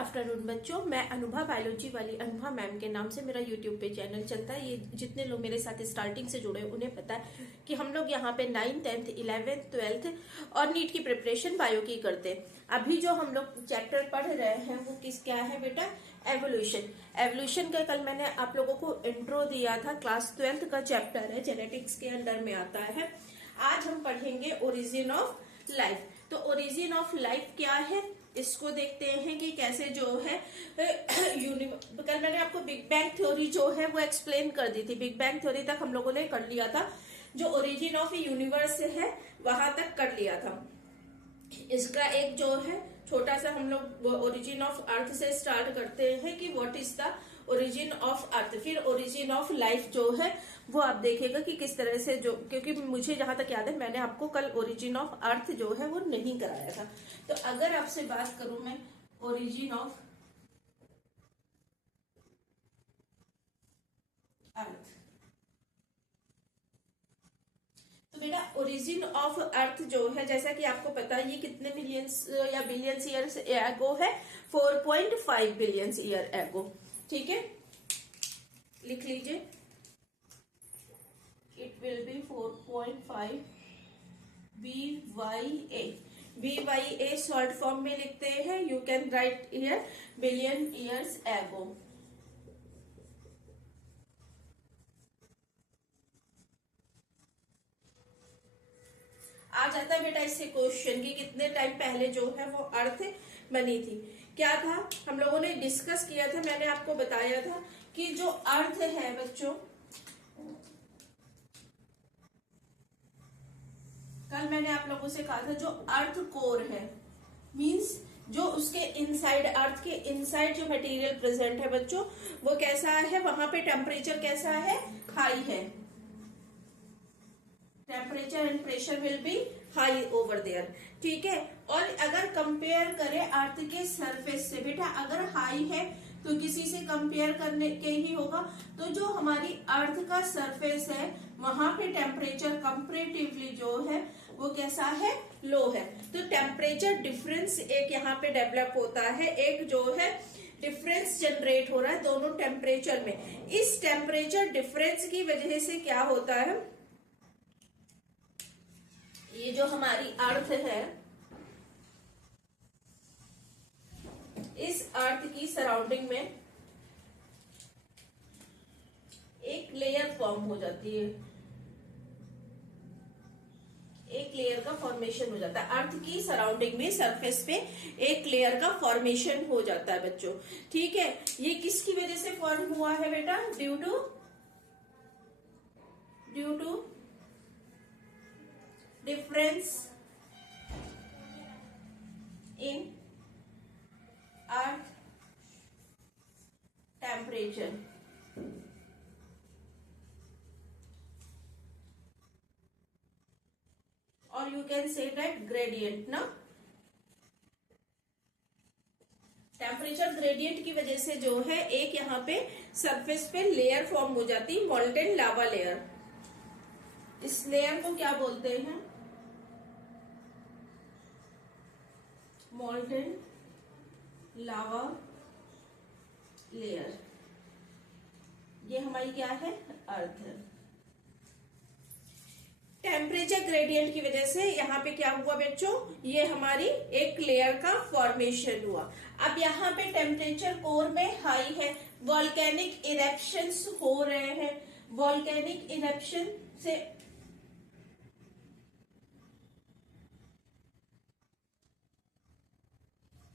Afternoon बच्चों, मैं Anubha biology वाली अनुभा मैम के नाम से मेरा यूट्यूब पे चैनल चलता है। ये जितने लोग मेरे साथ स्टार्टिंग से जुड़े हैं उन्हें पता है कि हम लोग यहाँ पे 9th 10th 11th 12th और नीट की प्रिपरेशन बायो की करते हैं। अभी जो हम लोग चैप्टर पढ़ रहे हैं वो क्या है बेटा? एवोल्यूशन। एवोल्यूशन का कल मैंने आप लोगों को इंट्रो दिया था। क्लास 12th का चैप्टर है, जेनेटिक्स के अंडर में आता है। आज हम पढ़ेंगे ओरिजिन ऑफ लाइफ। तो ओरिजिन ऑफ लाइफ क्या है इसको देखते हैं कि कैसे जो है कल मैंने आपको बिग बैंग थ्योरी जो है वो एक्सप्लेन कर दी थी। बिग बैंग थ्योरी तक हम लोगों ने कर लिया था, जो ओरिजिन ऑफ यूनिवर्स है वहां तक कर लिया था। इसका एक जो है छोटा सा हम लोग ओरिजिन ऑफ अर्थ से स्टार्ट करते हैं कि what is the origin of earth. फिर ओरिजिन ऑफ लाइफ जो है वो आप देखेगा कि किस तरह से, जो क्योंकि मुझे जहां तक याद है मैंने आपको कल ओरिजिन ऑफ अर्थ जो है वो नहीं कराया था। तो अगर आपसे बात करूं मैं ओरिजिन ऑफ अर्थ, तो बेटा ओरिजिन ऑफ अर्थ जो है जैसा कि आपको पता है ये कितने मिलियंस या बिलियंस ईयर्स एगो है? 4.5 बिलियंस ईयर एगो। ठीक है, लिख लीजिए। It will be 4.5 BYA। BYA short form में लिखते हैं। You can write here billion years ago. आ जाता है बेटा इससे क्वेश्चन कि कितने टाइम पहले जो है वो अर्थ बनी थी। क्या था हम लोगों ने डिस्कस किया था, मैंने आपको बताया था कि जो अर्थ है बच्चों, कल मैंने आप लोगों से कहा था जो अर्थ कोर है, मींस जो उसके इनसाइड, अर्थ के इनसाइड जो मटेरियल प्रेजेंट है बच्चों वो कैसा है? वहां पे टेम्परेचर कैसा है? हाई है। Temperature and pressure will be high over there. ठीक है, और अगर कंपेयर करें अर्थ के सरफेस से, बेटा अगर हाई है तो किसी से कंपेयर करने के ही होगा। तो जो हमारी अर्थ का सरफेस है वहां पे टेम्परेचर कंपेरेटिवली जो है वो कैसा है? लो है। तो टेम्परेचर डिफरेंस एक यहाँ पे डेवलप होता है, एक जो है डिफरेंस जनरेट हो रहा है दोनों टेम्परेचर में। इस टेम्परेचर डिफरेंस की वजह से क्या होता है, ये जो हमारी अर्थ है इस अर्थ की सराउंडिंग में एक लेयर फॉर्म हो जाती है, एक लेयर का फॉर्मेशन हो जाता है। अर्थ की सराउंडिंग में सरफेस पे एक लेयर का फॉर्मेशन हो जाता है बच्चों। ठीक है, ये किसकी वजह से फॉर्म हुआ है बेटा? Due to difference in earth temperature. और you can say that gradient ना। टेम्परेचर ग्रेडियंट की वजह से जो है एक यहाँ पे सरफेस पे लेयर फॉर्म हो जाती है, मोल्टेन लावा लेयर। इस लेयर को क्या बोलते हैं? मोल्टेन लावा लेयर। ये हमारी क्या है? अर्थ है। टेम्परेचर ग्रेडियंट की वजह से यहाँ पे क्या हुआ बच्चों? ये हमारी एक लेयर का फॉर्मेशन हुआ। अब यहाँ पे टेम्परेचर कोर में हाई है, वॉल्केनिक इरेप्शंस हो रहे हैं। वॉल्केनिक इरेप्शन से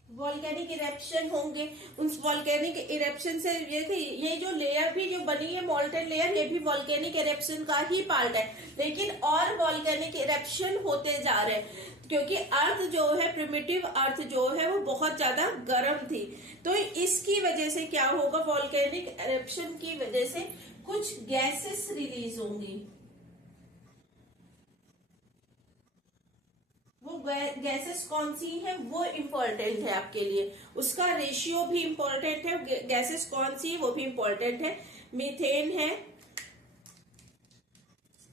वॉल्केनिक इरेप्शन होंगे। उस वॉल्केनिक इरेप्शन से ये जो लेयर भी जो बनी है मोल्टेन लेयर, ये भी वॉल्केनिक इरेप्शन का ही पार्ट है। लेकिन और वॉल्केनिक इरेप्शन होते जा रहे हैं क्योंकि अर्थ जो है, प्रिमिटिव अर्थ जो है वो बहुत ज्यादा गर्म थी। तो इसकी वजह से क्या होगा? वॉल्केनिक इरेप्शन की वजह से कुछ गैसेस रिलीज होंगी। वो गैसेस कौन सी हैं वो इम्पोर्टेंट है आपके लिए, उसका रेशियो भी इम्पोर्टेंट है। गैसेस कौन सी है वो भी इम्पोर्टेंट है। मीथेन है,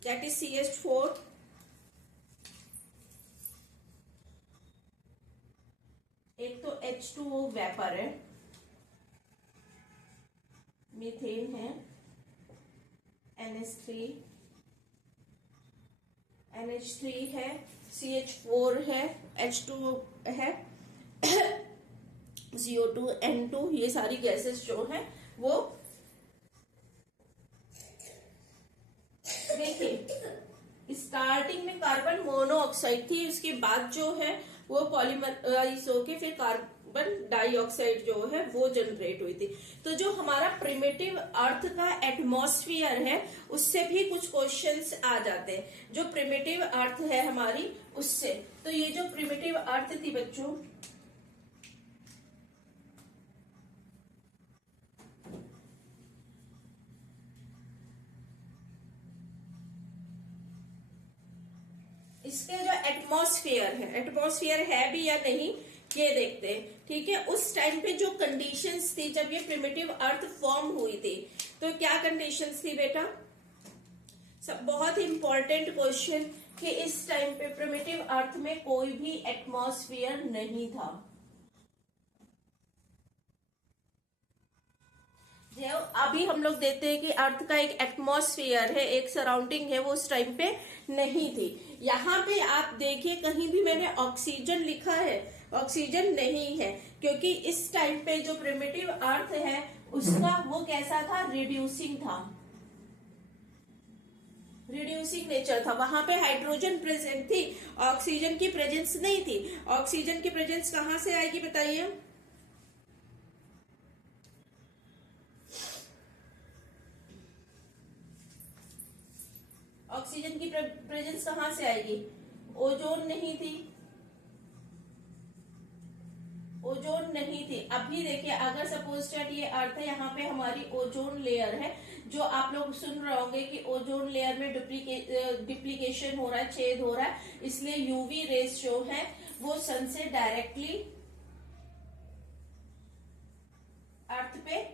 दैट इज CH4। एक तो H2O वेपर है, मीथेन है, NH3 है, CH4 है, H2O है, CO2, N2, ये सारी गैसेस जो है वो देखिए स्टार्टिंग में कार्बन मोनोऑक्साइड थी, उसके बाद जो है वो पॉलीमराइज होके फिर कार्बन डाइऑक्साइड जो है वो जनरेट हुई थी। तो जो हमारा प्रिमिटिव अर्थ का एटमॉस्फेयर है उससे भी कुछ क्वेश्चंस आ जाते हैं, जो प्रिमिटिव अर्थ है हमारी उससे। तो ये जो प्रिमिटिव अर्थ थी बच्चों, इसके जो एटमॉस्फेयर है भी या नहीं ये देखते हैं। ठीक है, उस टाइम पे जो कंडीशंस थी जब ये प्रिमिटिव अर्थ फॉर्म हुई थी, तो क्या कंडीशंस थी बेटा? सब बहुत इंपॉर्टेंट क्वेश्चन कि इस टाइम पे प्रिमिटिव अर्थ में कोई भी एटमॉस्फेयर नहीं था। अभी हम लोग देते हैं कि अर्थ का एक एटमॉस्फेयर है, एक सराउंडिंग है, वो उस टाइम पे नहीं थी। यहाँ पे आप देखिए कहीं भी मैंने ऑक्सीजन लिखा है, ऑक्सीजन नहीं है, क्योंकि इस टाइम पे जो प्रिमिटिव अर्थ है उसका वो कैसा था? रिड्यूसिंग था, रिड्यूसिंग नेचर था। वहां पे हाइड्रोजन प्रेजेंट थी, ऑक्सीजन की प्रेजेंस नहीं थी। ऑक्सीजन की प्रेजेंस कहां से आएगी बताइए? ऑक्सीजन की प्रेजेंस कहां से आएगी? ओजोन नहीं थी, ओजोन नहीं थी। अभी देखिए अगर सपोज दैट ये अर्थ है, यहाँ पे हमारी ओजोन लेयर है, जो आप लोग सुन रहे होंगे कि ओजोन लेयर में डिप्लीकेशन हो रहा है, छेद हो रहा है, इसलिए यूवी रेस जो है वो सन से डायरेक्टली अर्थ पे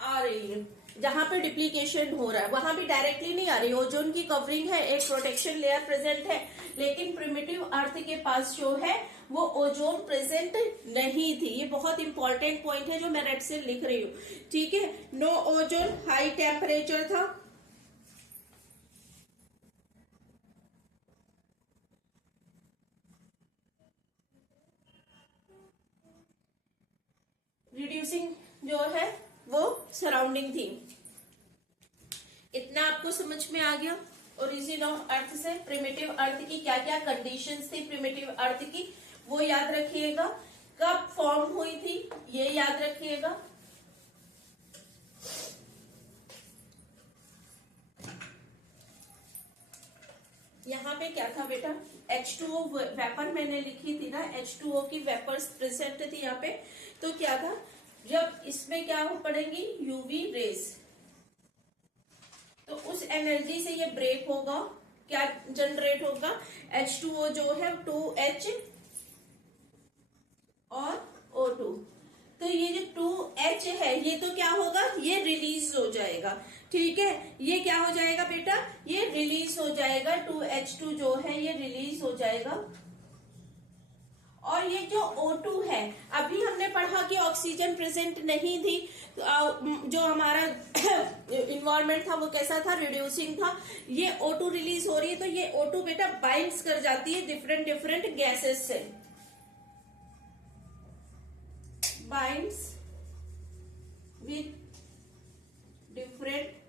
आ रही है। जहां पे डिप्लीकेशन हो रहा है वहां भी डायरेक्टली नहीं आ रही, ओजोन की कवरिंग है, एक प्रोटेक्शन लेयर प्रेजेंट है, लेकिन प्रिमिटिव अर्थ के पास जो है वो ओजोन प्रेजेंट नहीं थी। ये बहुत इंपॉर्टेंट पॉइंट है जो मैं रेड से लिख रही हूँ। ठीक है, नो ओजोन, हाई टेम्परेचर था, रिड्यूसिंग जो है वो सराउंडिंग थी। इतना आपको समझ में आ गया? ओरिजिन ऑफ अर्थ से प्रिमिटिव अर्थ की क्या क्या कंडीशंस थी प्रिमिटिव अर्थ की, वो याद रखिएगा। कब फॉर्म हुई थी ये याद रखिएगा। यहाँ पे क्या था बेटा? H2O वेपर मैंने लिखी थी ना, H2O की वेपर्स प्रेजेंट थी यहाँ पे। तो क्या था, जब इसमें क्या पड़ेगी? यूवी रेस, तो उस एनर्जी से ये ब्रेक होगा, क्या जनरेट होगा? H2O जो है 2H और O2। तो ये जो 2H है ये तो क्या होगा? ये रिलीज हो जाएगा। ठीक है, ये क्या हो जाएगा बेटा? ये रिलीज हो जाएगा, 2H2 जो है ये रिलीज हो जाएगा। और ये जो O2 है, अभी हमने पढ़ा कि ऑक्सीजन प्रेजेंट नहीं थी, जो हमारा इन्वायरमेंट था वो कैसा था? रिड्यूसिंग था। ये O2 रिलीज हो रही है, तो ये O2 बेटा बाइंड्स कर जाती है डिफरेंट डिफरेंट गैसेस से, बाइंड्स विथ डिफरेंट।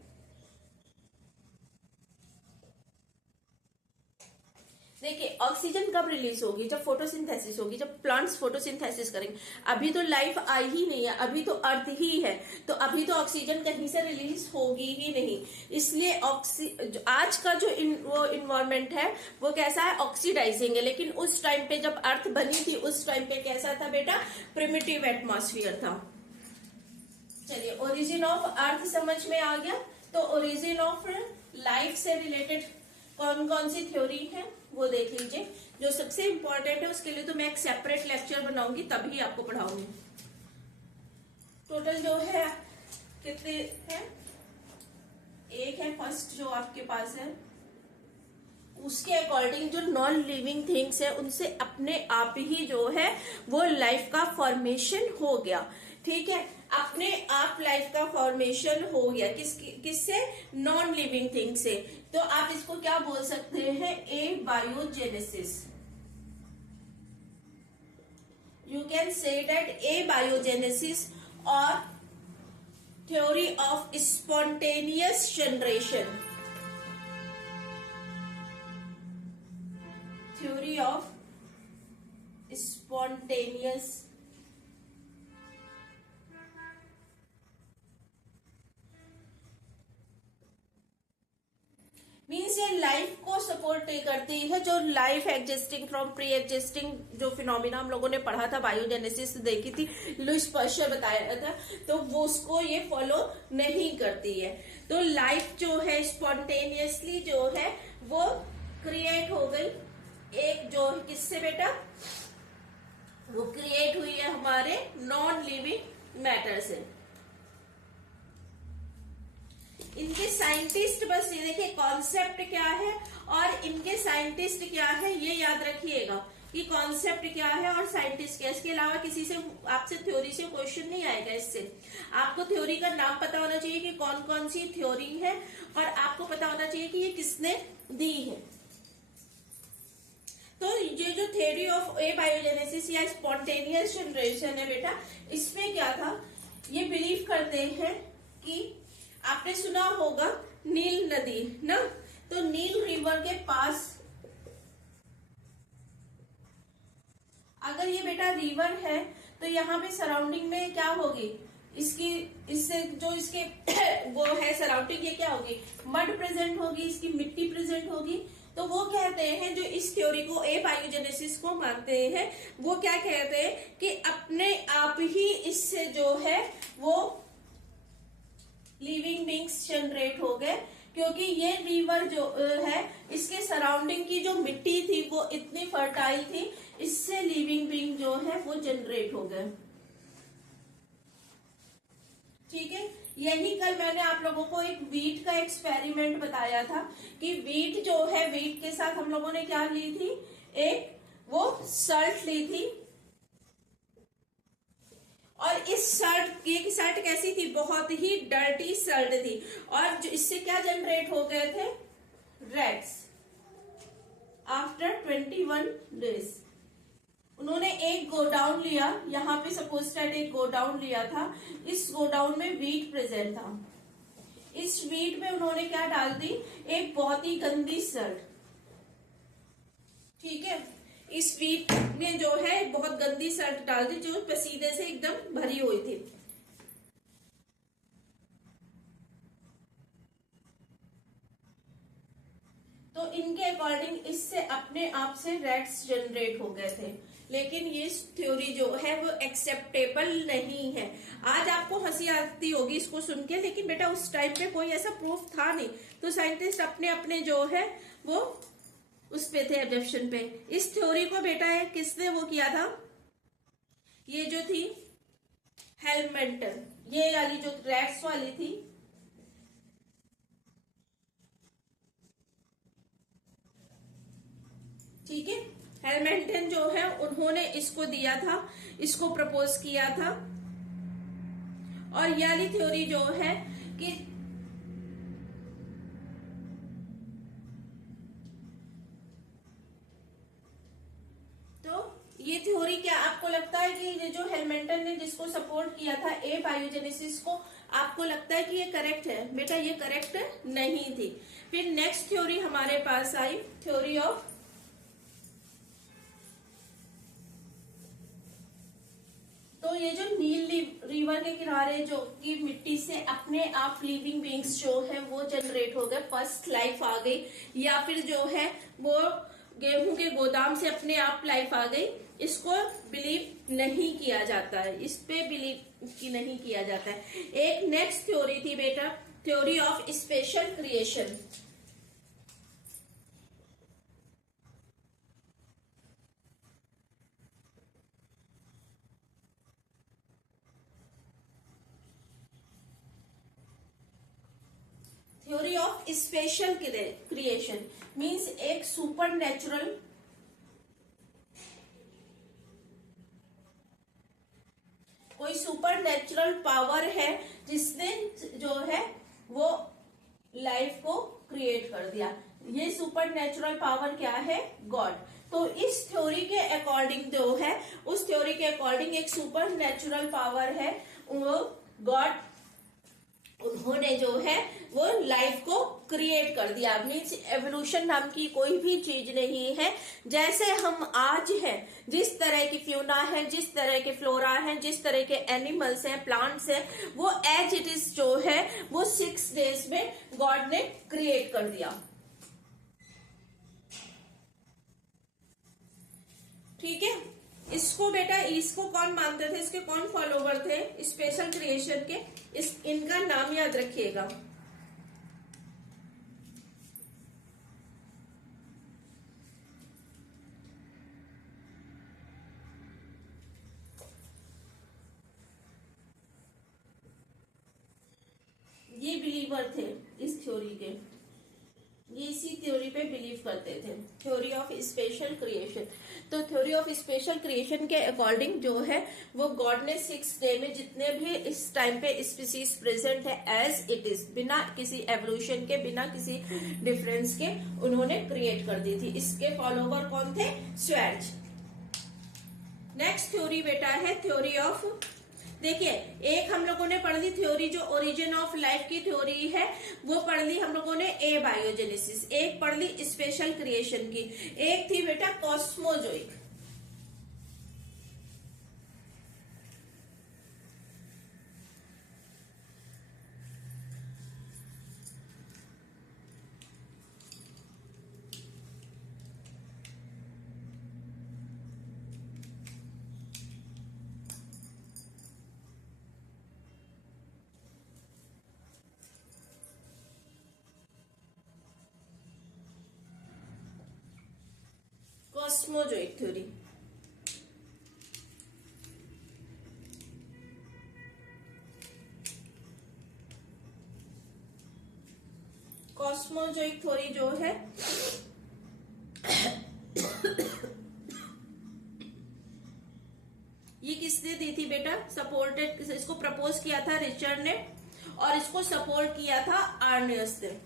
देखिए ऑक्सीजन कब रिलीज होगी? जब फोटोसिंथेसिस होगी, जब प्लांट्स फोटोसिंथेसिस करेंगे। अभी तो लाइफ आई ही नहीं है, अभी तो अर्थ ही है, तो अभी तो ऑक्सीजन कहीं से रिलीज होगी ही नहीं। इसलिए आज का जो वो इन्वायरमेंट है वो कैसा है? ऑक्सीडाइजिंग है। लेकिन उस टाइम पे जब अर्थ बनी थी उस टाइम पे कैसा था बेटा? प्रिमिटिव एटमॉस्फेयर था। चलिए ओरिजिन ऑफ अर्थ समझ में आ गया। तो ओरिजिन ऑफ लाइफ से रिलेटेड कौन कौन सी थ्योरी है वो देख लीजिए। जो सबसे इंपॉर्टेंट है उसके लिए तो मैं एक सेपरेट लेक्चर बनाऊंगी, तभी आपको पढ़ाऊंगी। टोटल जो है कितने हैं? एक है फर्स्ट जो आपके पास है, उसके अकॉर्डिंग जो नॉन लिविंग थिंग्स है उनसे अपने आप ही जो है वो लाइफ का फॉर्मेशन हो गया। ठीक है, अपने आप लाइफ का फॉर्मेशन हो गया किससे? नॉन लिविंग थिंग से। तो आप इसको क्या बोल सकते हैं? Abiogenesis. You can say that abiogenesis और theory of spontaneous generation. Theory of spontaneous means ये लाइफ को सपोर्ट करती है, जो life existing from preexisting जो फिनोमिना हम लोगों ने पढ़ा था, बायोजेनेसिस देखी थी, लुईस पर्शर बताया था, तो वो उसको ये फॉलो नहीं करती है। तो लाइफ जो है स्पॉन्टेनियसली जो है वो क्रिएट हो गई, एक जो किससे बेटा? वो क्रिएट हुई है हमारे नॉन लिविंग मैटर से। इनके साइंटिस्ट बस ये देखिए कॉन्सेप्ट क्या है और इनके साइंटिस्ट क्या है, ये याद रखिएगा कि कॉन्सेप्ट क्या है और साइंटिस्ट क्या है। इसके अलावा किसी से आपसे थ्योरी से क्वेश्चन नहीं आएगा। इससे आपको थ्योरी का नाम पता होना चाहिए कि कौन कौन सी थ्योरी है, और आपको पता होना चाहिए कि ये किसने दी है। तो ये जो थ्योरी ऑफ ए बायोजेनेसिस या स्पॉन्टेनियस जनरेशन है बेटा, इसमें क्या था, ये बिलीव करते हैं कि आपने सुना होगा नील नदी ना, तो नील रिवर के पास अगर ये बेटा रिवर है तो यहाँ पे सराउंडिंग में क्या होगी, इसकी इससे जो इसके वो है सराउंडिंग, ये क्या होगी? मड प्रेजेंट होगी, इसकी मिट्टी प्रेजेंट होगी। तो वो कहते हैं, जो इस थ्योरी को ए बायोजेनेसिस को मानते हैं, वो क्या कहते हैं कि अपने आप ही इससे जो है वो लिविंग बींग्स जनरेट हो गए, क्योंकि ये रिवर जो है इसके सराउंडिंग की जो मिट्टी थी वो इतनी फर्टाइल थी, इससे लिविंग बींग जो है वो जनरेट हो गए। ठीक है, यही कल मैंने आप लोगों को एक वीट का एक्सपेरिमेंट बताया था कि वीट जो है, वीट के साथ हम लोगों ने क्या ली थी, एक वो सल्ट ली थी, और इस सल्ट, ये सल्ट कैसी थी? बहुत ही डर्टी सल्ट थी, और जो इससे क्या जनरेट हो गए थे? रैट्स। आफ्टर 21 डेज उन्होंने एक गोडाउन लिया, यहाँ पे सपोज दैट एक गोडाउन लिया था, इस गोडाउन में वीट प्रेजेंट था। इस वीट में उन्होंने क्या डाल दी? एक बहुत ही गंदी सल्ट। ठीक है, इस वीट में जो है बहुत गंदी सल्ट डाल दी, जो पसीने से एकदम भरी हुई थी। तो इनके अकॉर्डिंग इससे अपने आप से रैट्स जनरेट हो गए थे, लेकिन ये थ्योरी जो है वो एक्सेप्टेबल नहीं है। आज आपको हंसी आती होगी इसको सुन के, लेकिन बेटा उस टाइम पे कोई ऐसा प्रूफ था नहीं, तो साइंटिस्ट अपने अपने जो है वो उस पे थे, एब्जप्शन पे। इस थ्योरी को बेटा है किसने वो किया था? ये जो थी हेलमेंटन, ये वाली जो रैट्स वाली थी, ठीक है, हेलमेंटन जो है उन्होंने इसको दिया था, इसको प्रपोज किया था। और ये वाली थ्योरी जो है कि ये थ्योरी क्या आपको लगता है कि ये जो हेलमेंटन ने जिसको सपोर्ट किया था ए बायोजेनेसिस को, आपको लगता है कि ये करेक्ट है? बेटा ये करेक्ट नहीं थी। फिर नेक्स्ट थ्योरी हमारे पास आई, थ्योरी ऑफ तो ये जो नील रिवर के किनारे जो की मिट्टी से अपने आप लिविंग बींग्स जो है वो जनरेट हो गए, फर्स्ट लाइफ आ गई, या फिर जो है वो गेहूं के गोदाम से अपने आप लाइफ आ गई, इसको बिलीव नहीं किया जाता है, इस पे बिलीव की नहीं किया जाता है। एक नेक्स्ट थ्योरी थी बेटा, theory of special creation. Theory of of special creation means एक सुपर नेचुरल कोई सुपर नेचुरल पावर है जिसने जो है वो लाइफ को क्रिएट कर दिया। ये सुपर नेचुरल पावर क्या है? गॉड। तो इस थ्योरी के अकॉर्डिंग जो है, उस थ्योरी के अकॉर्डिंग एक सुपर नेचुरल पावर है वो गॉड, उन्होंने जो है वो लाइफ को क्रिएट कर दिया। मीन्स एवोल्यूशन नाम की कोई भी चीज नहीं है। जैसे हम आज हैं, जिस तरह की फ्यूना है, जिस तरह के फ्लोरा है, जिस तरह के एनिमल्स हैं, प्लांट्स हैं, वो एज इट इज जो है वो 6 days में गॉड ने क्रिएट कर दिया। ठीक है। इसको बेटा, इसको कौन मानते थे, इसके कौन फॉलोवर थे स्पेशल क्रिएशन के, इनका नाम याद रखिएगा। ये बिलीवर थे इस थ्योरी के, ये इसी थ्योरी पे बिलीव करते थे, थ्योरी ऑफ स्पेशल क्रिएशन। तो थ्योरी ऑफ स्पेशल क्रिएशन के अकॉर्डिंग जो है वो गॉड ने 6 day में जितने भी इस टाइम पे स्पीसीज प्रेजेंट है एज इट इज, बिना किसी एवोल्यूशन के, बिना किसी डिफरेंस के उन्होंने क्रिएट कर दी थी। इसके फॉलोवर कौन थे? स्वेर्ज। नेक्स्ट थ्योरी बेटा है थ्योरी ऑफ, देखिए एक हम लोगों ने पढ़ ली थ्योरी जो ओरिजिन ऑफ लाइफ की थ्योरी है, वो पढ़ ली हम लोगों ने ए बायोजेनेसिस, एक पढ़ ली स्पेशल क्रिएशन की, एक थी बेटा cosmozoic. Cosmozoic theory. Cosmozoic theory जो है ये किसने दी थी बेटा? सपोर्टेड, इसको प्रपोज किया था रिचर्ड ने और इसको सपोर्ट किया था आर्नियस ने।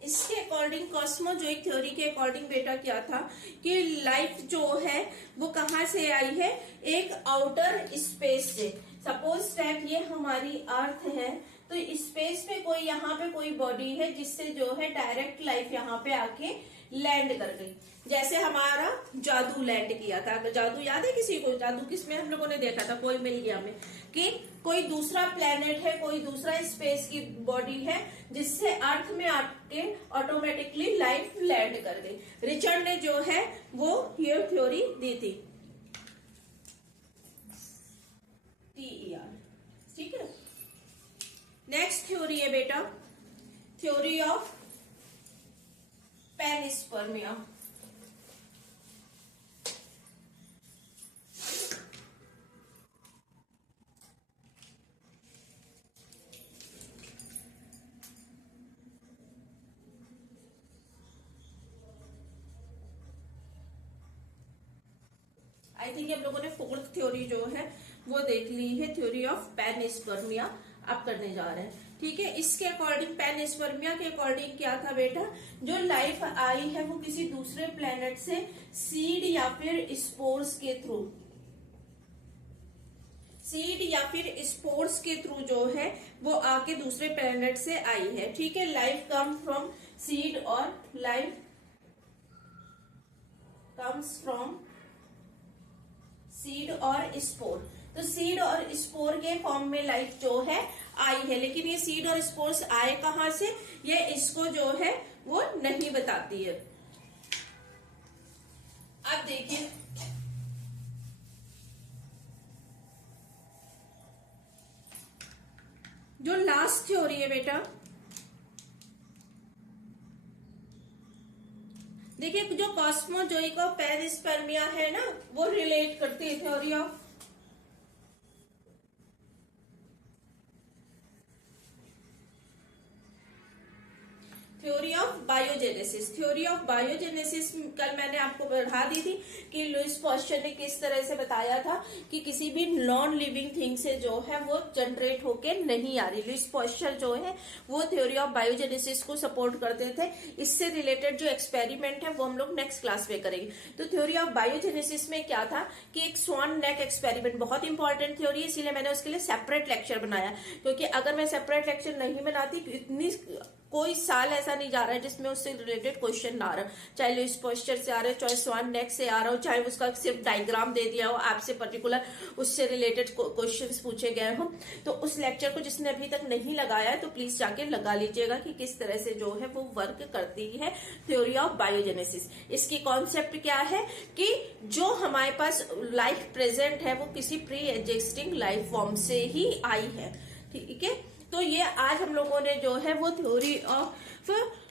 इसके अकॉर्डिंग, कॉस्मोजोइक थ्योरी के अकॉर्डिंग बेटा क्या था कि लाइफ जो है वो कहाँ से आई है? एक आउटर स्पेस से। सपोज दैट ये हमारी अर्थ है, तो स्पेस में कोई यहाँ पे कोई बॉडी है जिससे जो है डायरेक्ट लाइफ यहाँ पे आके लैंड कर गई। जैसे हमारा जादू लैंड किया था, जादू याद है किसी को? जादू किसमें हम लोगों ने देखा था? कोई मिल गया में, कि कोई दूसरा प्लेनेट है, कोई दूसरा स्पेस की बॉडी है जिससे अर्थ में आके ऑटोमेटिकली लाइफ लैंड कर गई। रिचर्ड ने जो है वो ये थ्योरी दी थी, TER। ठीक है। नेक्स्ट थ्योरी है बेटा theory of panspermia. I think हम लोगों ने 4th थ्योरी जो है वो देख ली है, थ्योरी ऑफ पैनस्पर्मिया आप करने जा रहे हैं। ठीक है। इसके अकॉर्डिंग, पैनस्पर्मिया के अकॉर्डिंग क्या था बेटा? जो लाइफ आई है वो किसी दूसरे प्लेनेट से सीड या फिर स्पोर्स के थ्रू, सीड या फिर स्पोर्स के थ्रू जो है वो आके दूसरे प्लेनेट से आई है। ठीक है। लाइफ कम फ्रॉम सीड और लाइफ कम्स फ्रॉम सीड और स्पोर। तो सीड और स्पोर के फॉर्म में लाइफ जो है आई है, लेकिन ये सीड और स्पोर्स आए कहां से ये इसको जो है वो नहीं बताती है। अब देखिए जो लास्ट थ्योरी है बेटा कॉस्मोजोइक और पेरिस्पर्मिया है ना, वो रिलेट करती है theory of biogenesis. Theory of biogenesis कल मैंने आपको बढ़ा दी थी कि लुईस पॉस्चर ने किस तरह से बताया था कि किसी भी नॉन लिविंग थिंग से जो है वो जनरेट होके नहीं आ रही। लुईस पॉस्चर जो है वो थ्योरी ऑफ बायोजेनेसिस को सपोर्ट करते थे। इससे रिलेटेड जो एक्सपेरिमेंट है वो हम लोग नेक्स्ट क्लास में करेंगे। तो थ्योरी ऑफ बायोजेनेसिस में क्या था कि एक स्वान नेक एक्सपेरिमेंट बहुत इंपॉर्टेंट थ्योरी है, इसीलिए मैंने उसके लिए सेपरेट लेक्चर बनाया, क्योंकि अगर मैं सेपरेट लेक्चर नहीं बनाती इतनी कोई साल ऐसा नहीं जा रहा है जिसमें उससे रिलेटेड क्वेश्चन ना आ रहा, चाहे लुईस पॉस्चर से आ रहे हो, चाहे स्वान नेक से आ रहा हो, चाहे उसका सिर्फ डायग्राम दे दिया हो आपसे पर्टिकुलर उससे रिलेटेड क्वेश्चंस पूछे गए हो। तो उस लेक्चर को जिसने अभी तक नहीं लगाया है तो प्लीज जाके लगा लीजिएगा कि किस तरह से जो है वो वर्क करती है थ्योरी ऑफ बायोजेनेसिस। इसकी कॉन्सेप्ट क्या है कि जो हमारे पास लाइफ प्रेजेंट है वो किसी प्री एग्जिस्टिंग लाइफ फॉर्म से ही आई है, ठीक है। तो ये आज हम लोगों ने जो है वो थ्योरी ऑफ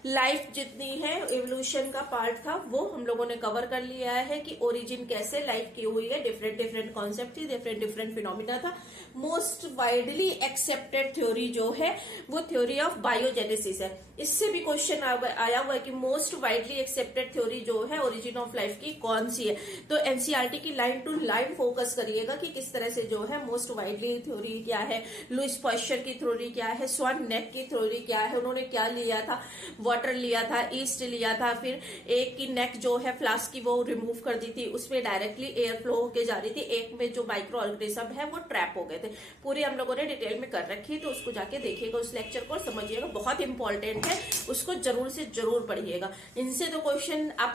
लाइफ जितनी है इवोल्यूशन का पार्ट था वो हम लोगों ने कवर कर लिया है कि ओरिजिन कैसे लाइफ की हुई है, डिफरेंट डिफरेंट कॉन्सेप्ट थी, डिफरेंट डिफरेंट फिनोमिना था। मोस्ट वाइडली एक्सेप्टेड थ्योरी जो है वो थ्योरी ऑफ बायोजेनेसिस है। इससे भी क्वेश्चन आया हुआ है कि मोस्ट वाइडली एक्सेप्टेड थ्योरी जो है ओरिजिन ऑफ लाइफ की कौन सी है। तो एनसीईआरटी की लाइन टू लाइन फोकस करिएगा कि किस तरह से जो है मोस्ट वाइडली थ्योरी क्या है, लुईस पॉस्चर की थ्योरी क्या है, स्वान नेक की थ्योरी क्या है, उन्होंने क्या लिया था, वाटर लिया था, ईस्ट लिया था, फिर एक की नेक जो है फ्लास्क की वो रिमूव कर दी थी, उसमें डायरेक्टली एयर फ्लो होके जा रही थी, एक में जो माइक्रो ऑर्गेनिज्म है वो ट्रैप हो गए थे। पूरी हम लोगों ने डिटेल में कर रखी है, तो उसको जाके देखिएगा, उस लेक्चर को समझिएगा, बहुत इंपॉर्टेंट है, उसको जरूर से जरूर पढ़िएगा। इनसे तो क्वेश्चन आप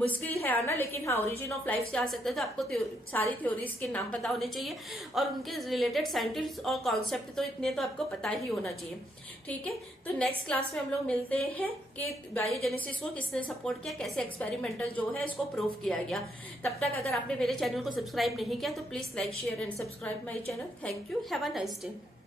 मुश्किल है आना, लेकिन हाँ ओरिजिन ऑफ लाइफ से आ सकते हैं। तो आपको सारी थ्योरीज के नाम पता होने चाहिए और उनके रिलेटेड साइंटिस्ट और कॉन्सेप्ट तो इतने तो आपको पता ही होना चाहिए, ठीक है। तो नेक्स्ट क्लास में हम लोग मिलते हैं कि बायोजेनेसिस को किसने सपोर्ट किया, कैसे एक्सपेरिमेंटल जो है इसको प्रूव किया गया। तब तक अगर आपने मेरे चैनल को सब्सक्राइब नहीं किया तो please like share and subscribe my channel. Thank you, have a nice day.